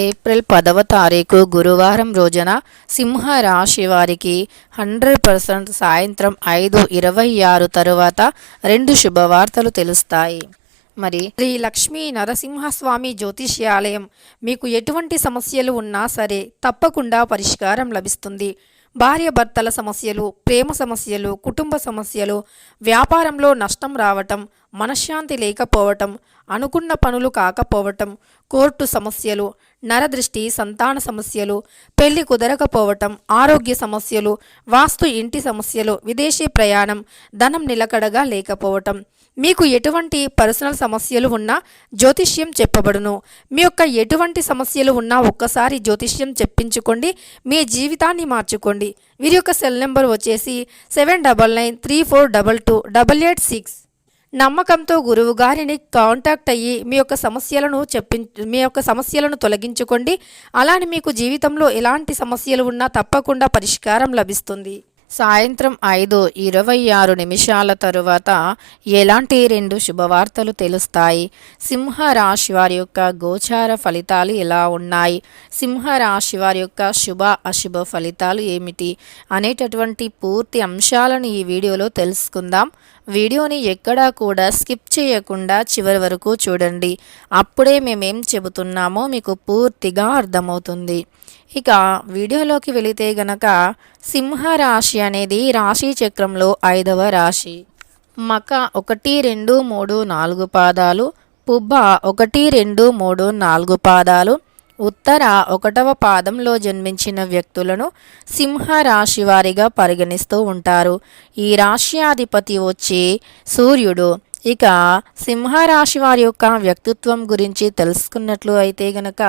April 10వ తారీఖు గురువారం రోజున సింహ రాశి వారికి 100% సాయంత్రం 5:26 తరువాత 2 శుభవార్తలు తెలుస్తాయి. మరి శ్రీ లక్ష్మీ నరసింహస్వామి జ్యోతిష్యాలయం మీకు ఎటువంటి సమస్యలు ఉన్నా సరే తప్పకుండా పరిష్కారం లభిస్తుంది. భార్యాభర్తల సమస్యలు, ప్రేమ సమస్యలు, కుటుంబ సమస్యలు, వ్యాపారంలో నష్టం రావటం, మనశ్శాంతి లేకపోవటం, అనుకున్న పనులు కాకపోవటం, కోర్టు సమస్యలు, నరదృష్టి, సంతాన సమస్యలు, పెళ్లి కుదరకపోవటం, ఆరోగ్య సమస్యలు, వాస్తు ఇంటి సమస్యలు, విదేశీ ప్రయాణం, ధనం నిలకడగా లేకపోవటం, మీకు ఎటువంటి పర్సనల్ సమస్యలు ఉన్నా జ్యోతిష్యం చెప్పబడును. మీ యొక్క ఎటువంటి సమస్యలు ఉన్నా ఒక్కసారి జ్యోతిష్యం చెప్పించుకోండి, మీ జీవితాన్ని మార్చుకోండి. వీరి యొక్క సెల్ నెంబర్ వచ్చేసి 7993422886. నమ్మకంతో గురువు గారిని కాంటాక్ట్ అయ్యి మీ యొక్క సమస్యలను తొలగించుకోండి. అలానే మీకు జీవితంలో ఎలాంటి సమస్యలు ఉన్నా తప్పకుండా పరిష్కారం లభిస్తుంది. సాయంత్రం 5:26 తరువాత ఎలాంటి 2 శుభవార్తలు తెలుస్తాయి? సింహ రాశి వారి యొక్క గోచార ఫలితాలు ఎలా ఉన్నాయి? సింహ రాశి వారి యొక్క శుభ అశుభ ఫలితాలు ఏమిటి అనేటటువంటి పూర్తి అంశాలను ఈ వీడియోలో తెలుసుకుందాం. వీడియోని ఎక్కడా కూడా స్కిప్ చేయకుండా చివరి వరకు చూడండి. అప్పుడే మేమేం చెబుతున్నామో మీకు పూర్తిగా అర్థమవుతుంది. ఇక వీడియోలోకి వెళితే గనక సింహ రాశి అనేది రాశి చక్రంలో 5వ రాశి. మక 1, 2, 3, 4 పాదాలు, పుబ్బ 1, 2, 3, 4 పాదాలు, ఉత్తర 1వ పాదంలో జన్మించిన వ్యక్తులను సింహ రాశి వారిగా పరిగణిస్తూ ఉంటారు. ఈ రాశ్యాధిపతి వచ్చి సూర్యుడు. ఇక సింహరాశి వారి యొక్క వ్యక్తిత్వం గురించి తెలుసుకున్నట్లు అయితే గనక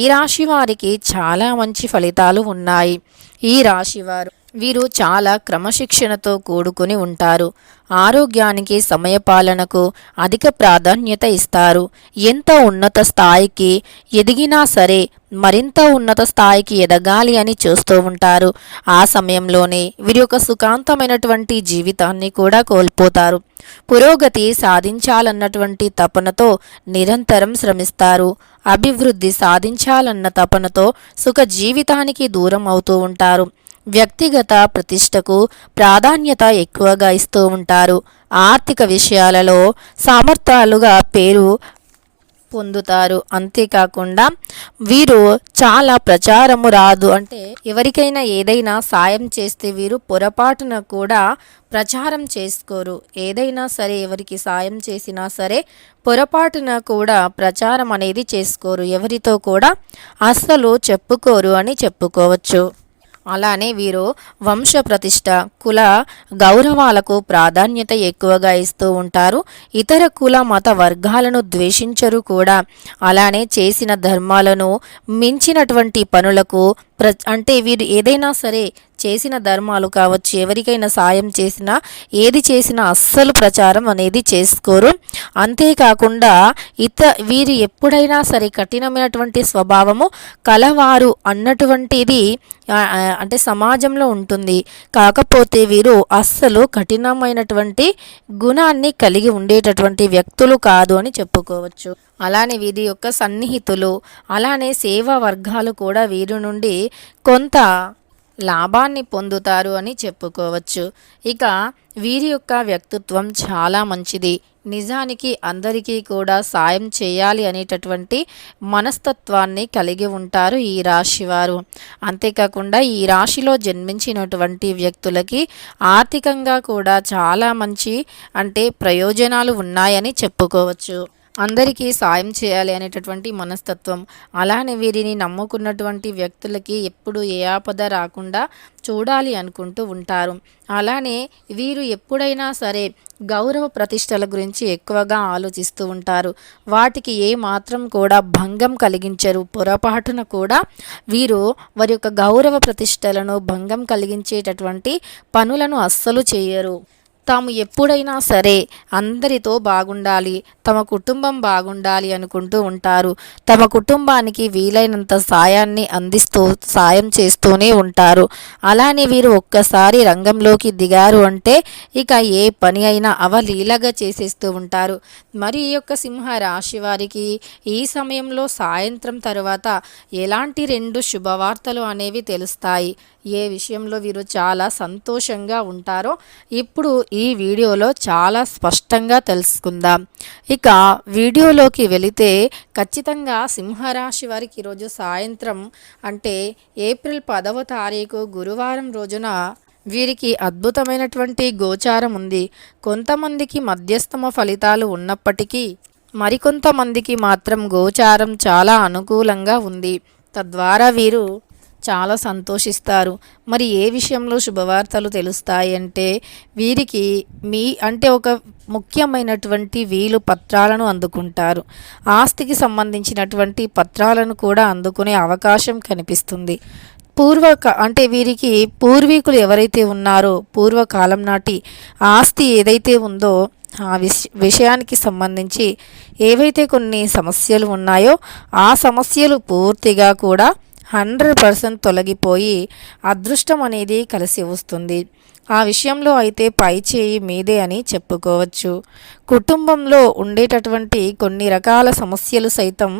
ఈ రాశి వారికి చాలా మంచి ఫలితాలు ఉన్నాయి. ఈ రాశివారు వీరు చాలా క్రమశిక్షణతో కూడుకుని ఉంటారు. ఆరోగ్యానికి, సమయపాలనకు అధిక ప్రాధాన్యత ఇస్తారు. ఎంత ఉన్నత స్థాయికి ఎదిగినా సరే మరింత ఉన్నత స్థాయికి ఎదగాలి అని చూస్తూ ఉంటారు. ఆ సమయంలోనే వీరి యొక్క సుఖాంతమైనటువంటి జీవితాన్ని కూడా కోల్పోతారు. పురోగతి సాధించాలన్నటువంటి తపనతో నిరంతరం శ్రమిస్తారు. అభివృద్ధి సాధించాలన్న తపనతో సుఖ జీవితానికి దూరం అవుతూ ఉంటారు. వ్యక్తిగత ప్రతిష్టకు ప్రాధాన్యత ఎక్కువగా ఇస్తూ ఉంటారు. ఆర్థిక విషయాలలో సమర్థులుగా పేరు పొందుతారు. అంతేకాకుండా వీరు చాలా ప్రచారము రాదు, అంటే ఎవరికైనా ఏదైనా సాయం చేస్తే వీరు పొరపాటున కూడా ప్రచారం చేసుకోరు. ఏదైనా సరే ఎవరికి సాయం చేసినా సరే పొరపాటున కూడా ప్రచారం అనేది చేసుకోరు. ఎవరితో కూడా అస్సలు చెప్పుకోరు అని చెప్పుకోవచ్చు. అలానే వీరు వంశ ప్రతిష్ట, కుల గౌరవాలకు ప్రాధాన్యత ఎక్కువగా ఇస్తూ ఉంటారు. ఇతర కుల మత వర్గాలను ద్వేషించరు కూడా. అలానే చేసిన ధర్మాలను మించినటువంటి పనులకు అంటే వీరు ఏదైనా సరే చేసిన ధర్మాలు కావచ్చు, ఎవరికైనా సాయం చేసినా ఏది చేసినా అస్సలు ప్రచారం అనేది చేసుకోరు. అంతేకాకుండా వీరు ఎప్పుడైనా సరే కఠినమైనటువంటి స్వభావము కలవారు అన్నటువంటిది అంటే సమాజంలో ఉంటుంది. కాకపోతే వీరు అస్సలు కఠినమైనటువంటి గుణాన్ని కలిగి ఉండేటటువంటి వ్యక్తులు కాదు అని చెప్పుకోవచ్చు. అలానే వీరి యొక్క సన్నిహితులు, అలానే సేవా వర్గాలు కూడా వీరి నుండి కొంత లాభాన్ని పొందుతారు అని చెప్పుకోవచ్చు. ఇక వీరి యొక్క వ్యక్తిత్వం చాలా మంచిది. నిజానికి అందరికీ కూడా సాయం చేయాలి అనేటటువంటి మనస్తత్వాన్ని కలిగి ఉంటారు ఈ రాశివారు. అంతేకాకుండా ఈ రాశిలో జన్మించినటువంటి వ్యక్తులకి ఆర్థికంగా కూడా చాలా మంచి అంటే ప్రయోజనాలు ఉన్నాయని చెప్పుకోవచ్చు. అందరికీ సాయం చేయాలి అనేటటువంటి మనస్తత్వం. అలానే వీరిని నమ్ముకున్నటువంటి వ్యక్తులకి ఎప్పుడు ఏ ఆపద రాకుండా చూడాలి అనుకుంటూ ఉంటారు. అలానే వీరు ఎప్పుడైనా సరే గౌరవ ప్రతిష్టల గురించి ఎక్కువగా ఆలోచిస్తూ ఉంటారు. వాటికి ఏ మాత్రం కూడా భంగం కలిగించరు. పొరపాటున కూడా వీరు వారి యొక్క గౌరవ ప్రతిష్టలను భంగం కలిగించేటటువంటి పనులను అస్సలు చేయరు. తాము ఎప్పుడైనా సరే అందరితో బాగుండాలి, తమ కుటుంబం బాగుండాలి అనుకుంటూ ఉంటారు. తమ కుటుంబానికి వీలైనంత సాయాన్ని అందిస్తూ సాయం చేస్తూనే ఉంటారు. అలానే వీరు ఒక్కసారి రంగంలోకి దిగారు అంటే ఇక ఏ పని అయినా అవలీలగా చేసేస్తూ ఉంటారు. మరి ఈ యొక్క సింహ రాశి వారికి ఈ సమయంలో సాయంత్రం తర్వాత ఎలాంటి 2 శుభవార్తలు అనేవి తెలుస్తాయి, ఏ విషయంలో వీరు చాలా సంతోషంగా ఉంటారో ఇప్పుడు ఈ వీడియోలో చాలా స్పష్టంగా తెలుసుకుందాం. ఇక వీడియోలోకి వెళితే ఖచ్చితంగా సింహరాశి వారికి ఈరోజు సాయంత్రం అంటే ఏప్రిల్ 10వ తారీఖు గురువారం రోజున వీరికి అద్భుతమైనటువంటి గోచారం ఉంది. కొంతమందికి మధ్యస్థమ ఫలితాలు ఉన్నప్పటికీ మరికొంతమందికి మాత్రం గోచారం చాలా అనుకూలంగా ఉంది. తద్వారా వీరు చాలా సంతోషిస్తారు. మరి ఏ విషయంలో శుభవార్తలు తెలుస్తాయి అంటే వీరికి ఒక ముఖ్యమైనటువంటి వీలు పత్రాలను అందుకుంటారు. ఆస్తికి సంబంధించినటువంటి పత్రాలను కూడా అందుకునే అవకాశం కనిపిస్తుంది. వీరికి పూర్వీకులు ఎవరైతే ఉన్నారో పూర్వకాలం నాటి ఆస్తి ఏదైతే ఉందో ఆ విషయానికి సంబంధించి ఏవైతే కొన్ని సమస్యలు ఉన్నాయో ఆ సమస్యలు పూర్తిగా కూడా 100% తొలగిపోయి అదృష్టం అనేది కలిసి వస్తుంది. ఆ విషయంలో అయితే పై చేయి మీదే అని చెప్పుకోవచ్చు. కుటుంబంలో ఉండేటటువంటి కొన్ని రకాల సమస్యలు సైతం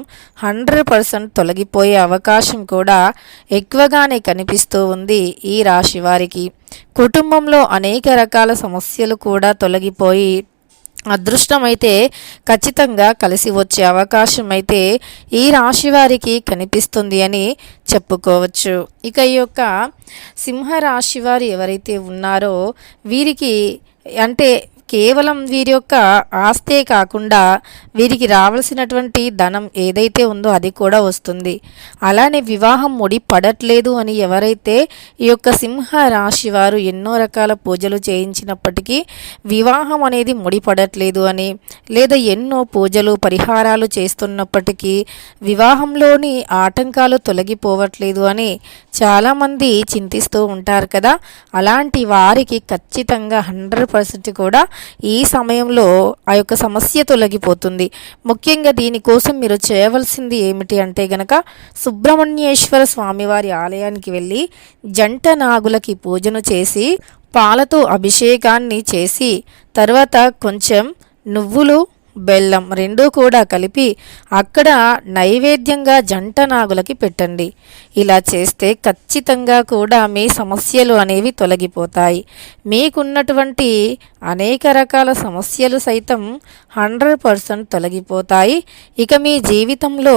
100% తొలగిపోయే అవకాశం కూడా ఎక్కువగానే కనిపిస్తూ ఉంది ఈ రాశి వారికి. కుటుంబంలో అనేక రకాల సమస్యలు కూడా తొలగిపోయి అదృష్టం అయితే ఖచ్చితంగా కలిసి వచ్చే అవకాశం అయితే ఈ రాశి వారికి కనిపిస్తుంది అని చెప్పుకోవచ్చు. ఇక ఈ యొక్క సింహరాశి వారు ఎవరైతే ఉన్నారో వీరికి కేవలం వీరి యొక్క ఆస్తే కాకుండా వీరికి రావాల్సినటువంటి ధనం ఏదైతే ఉందో అది కూడా వస్తుంది. అలానే వివాహం ముడి పడట్లేదు అని ఎవరైతే ఈ యొక్క సింహ రాశి వారు ఎన్నో రకాల పూజలు చేయించినప్పటికీ వివాహం అనేది ముడి పడట్లేదు అని, లేదా ఎన్నో పూజలు పరిహారాలు చేస్తున్నప్పటికీ వివాహంలోని ఆటంకాలు తొలగిపోవట్లేదు అని చాలామంది చింతిస్తూ ఉంటారు కదా. అలాంటి వారికి ఖచ్చితంగా 100% కూడా ఈ సమయంలో ఆ యొక్క సమస్య తొలగిపోతుంది. ముఖ్యంగా దీనికోసం మీరు చేయవలసింది ఏమిటి అంటే గనక సుబ్రహ్మణ్యేశ్వర స్వామివారి ఆలయానికి వెళ్ళి జంట నాగులకి పూజను చేసి పాలతో అభిషేకాన్ని చేసి తర్వాత కొంచెం నువ్వులు బెల్లం రెండూ కూడా కలిపి అక్కడ నైవేద్యంగా జంట నాగులకి పెట్టండి. ఇలా చేస్తే ఖచ్చితంగా కూడా మీ సమస్యలు అనేవి తొలగిపోతాయి. మీకున్నటువంటి అనేక రకాల సమస్యలు సైతం 100% తొలగిపోతాయి. ఇక మీ జీవితంలో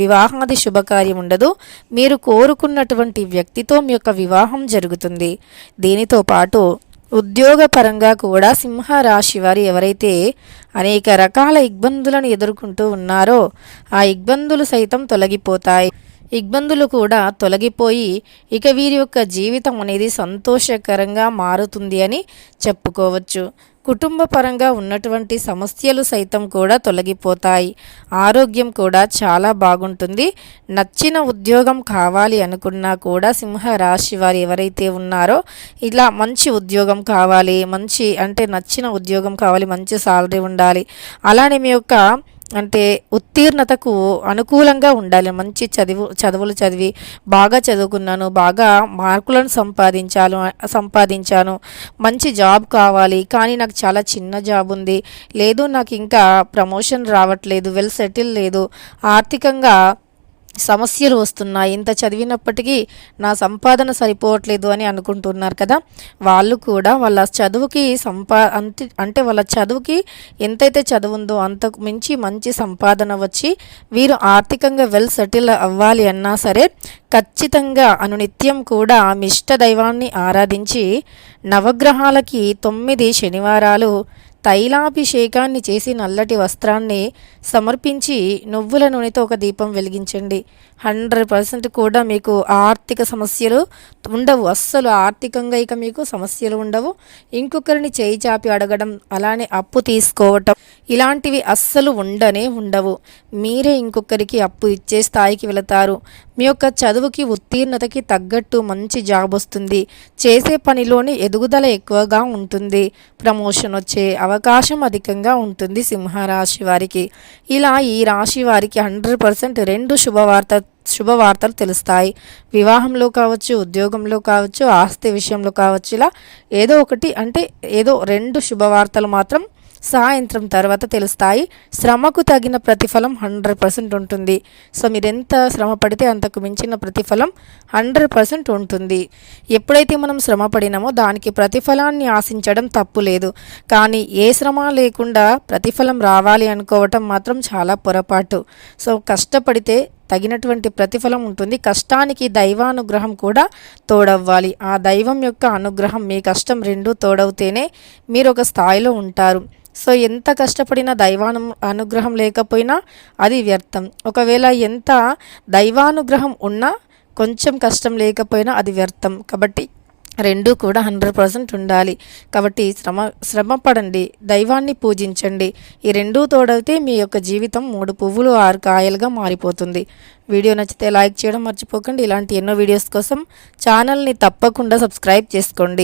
వివాహాది శుభకార్యం ఉండదు. మీరు కోరుకున్నటువంటి వ్యక్తితో మీ యొక్క వివాహం జరుగుతుంది. దీనితో పాటు ఉద్యోగపరంగా కూడా సింహరాశి వారు ఎవరైతే అనేక రకాల ఇబ్బందులను ఎదుర్కొంటూ ఉన్నారో ఆ ఇబ్బందులు సైతం తొలగిపోతాయి. ఇబ్బందులు కూడా తొలగిపోయి ఇక వీరి యొక్క జీవితం అనేది సంతోషకరంగా మారుతుంది అని చెప్పుకోవచ్చు. కుటుంబ పరంగా ఉన్నటువంటి సమస్యలు సైతం కూడా తొలగిపోతాయి. ఆరోగ్యం కూడా చాలా బాగుంటుంది. నచ్చిన ఉద్యోగం కావాలి అనుకున్నా కూడా సింహ రాశి వారు ఎవరైతే ఉన్నారో ఇలా మంచి ఉద్యోగం కావాలి, నచ్చిన ఉద్యోగం కావాలి, మంచి సాలరీ ఉండాలి, అలానే మీ యొక్క ఉత్తీర్ణతకు అనుకూలంగా ఉండాలి. మంచి చదువులు చదివి బాగా చదువుకున్నాను, బాగా మార్కులను సంపాదించాను, మంచి జాబ్ కావాలి, కానీ నాకు చాలా చిన్న జాబ్ ఉంది, లేదు నాకు ఇంకా ప్రమోషన్ రావట్లేదు, వెల్ సెటిల్ లేదు, ఆర్థికంగా సమస్యలు వస్తున్నాయి, ఇంత చదివినప్పటికీ నా సంపాదన సరిపోవట్లేదు అని అనుకుంటున్నారు కదా. వాళ్ళు కూడా వాళ్ళ చదువుకి వాళ్ళ చదువుకి ఎంతైతే చదువుందో అంతకు మించి మంచి సంపాదన వచ్చి వీరు ఆర్థికంగా వెల్ సెటిల్ అవ్వాలి అన్నా సరే ఖచ్చితంగా అనునిత్యం కూడా మీ ఇష్ట దైవాన్ని ఆరాధించి నవగ్రహాలకి 9 శనివారాలు తైలాభిషేకాన్ని చేసి నల్లటి వస్త్రాన్ని సమర్పించి నువ్వుల నూనెతో ఒక దీపం వెలిగించండి. 100% కూడా మీకు ఆర్థిక సమస్యలు ఉండవు. అస్సలు ఆర్థికంగా ఇక మీకు సమస్యలు ఉండవు. ఇంకొకరిని చేయి చాపి అడగడం, అలానే అప్పు తీసుకోవటం ఇలాంటివి అస్సలు ఉండవు. మీరే ఇంకొకరికి అప్పు ఇచ్చే స్థాయికి వెళతారు. మీ యొక్క చదువుకి ఉత్తీర్ణతకి తగ్గట్టు మంచి జాబ్ వస్తుంది. చేసే పనిలోని ఎదుగుదల ఎక్కువగా ఉంటుంది. ప్రమోషన్ వచ్చే అవకాశం అధికంగా ఉంటుంది సింహరాశి వారికి. ఇలా ఈ రాశి వారికి 100% రెండు శుభవార్తలు తెలుస్తాయి. వివాహంలో కావచ్చు, ఉద్యోగంలో కావచ్చు, ఆస్తి విషయంలో కావచ్చు, ఇలా ఏదో ఒకటి అంటే ఏదో రెండు శుభవార్తలు మాత్రం సాయంత్రం తర్వాత తెలుస్తాయి. శ్రమకు తగిన ప్రతిఫలం 100% ఉంటుంది. సో మీరెంత శ్రమ పడితే అంతకు మించిన ప్రతిఫలం 100% ఉంటుంది. ఎప్పుడైతే మనం శ్రమ పడినామో దానికి ప్రతిఫలాన్ని ఆశించడం తప్పు లేదు. కానీ ఏ శ్రమ లేకుండా ప్రతిఫలం రావాలి అనుకోవటం మాత్రం చాలా పొరపాటు. సో కష్టపడితే తగినటువంటి ప్రతిఫలం ఉంటుంది. కష్టానికి దైవానుగ్రహం కూడా తోడవ్వాలి. ఆ దైవం యొక్క అనుగ్రహం, మీ కష్టం రెండూ తోడవుతేనే మీరు ఒక స్థాయిలో ఉంటారు. సో ఎంత కష్టపడినా అనుగ్రహం లేకపోయినా అది వ్యర్థం. ఒకవేళ ఎంత దైవానుగ్రహం ఉన్నా కొంచెం కష్టం లేకపోయినా అది వ్యర్థం. కాబట్టి రెండూ కూడా 100% ఉండాలి. కాబట్టి శ్రమ పడండి, దైవాన్ని పూజించండి. ఈ రెండూ తోడైతే మీ యొక్క జీవితం 3 పువ్వులు 6 కాయలుగా మారిపోతుంది. వీడియో నచ్చితే లైక్ చేయడం మర్చిపోకండి. ఇలాంటి ఎన్నో వీడియోస్ కోసం ఛానల్ని తప్పకుండా సబ్స్క్రైబ్ చేసుకోండి.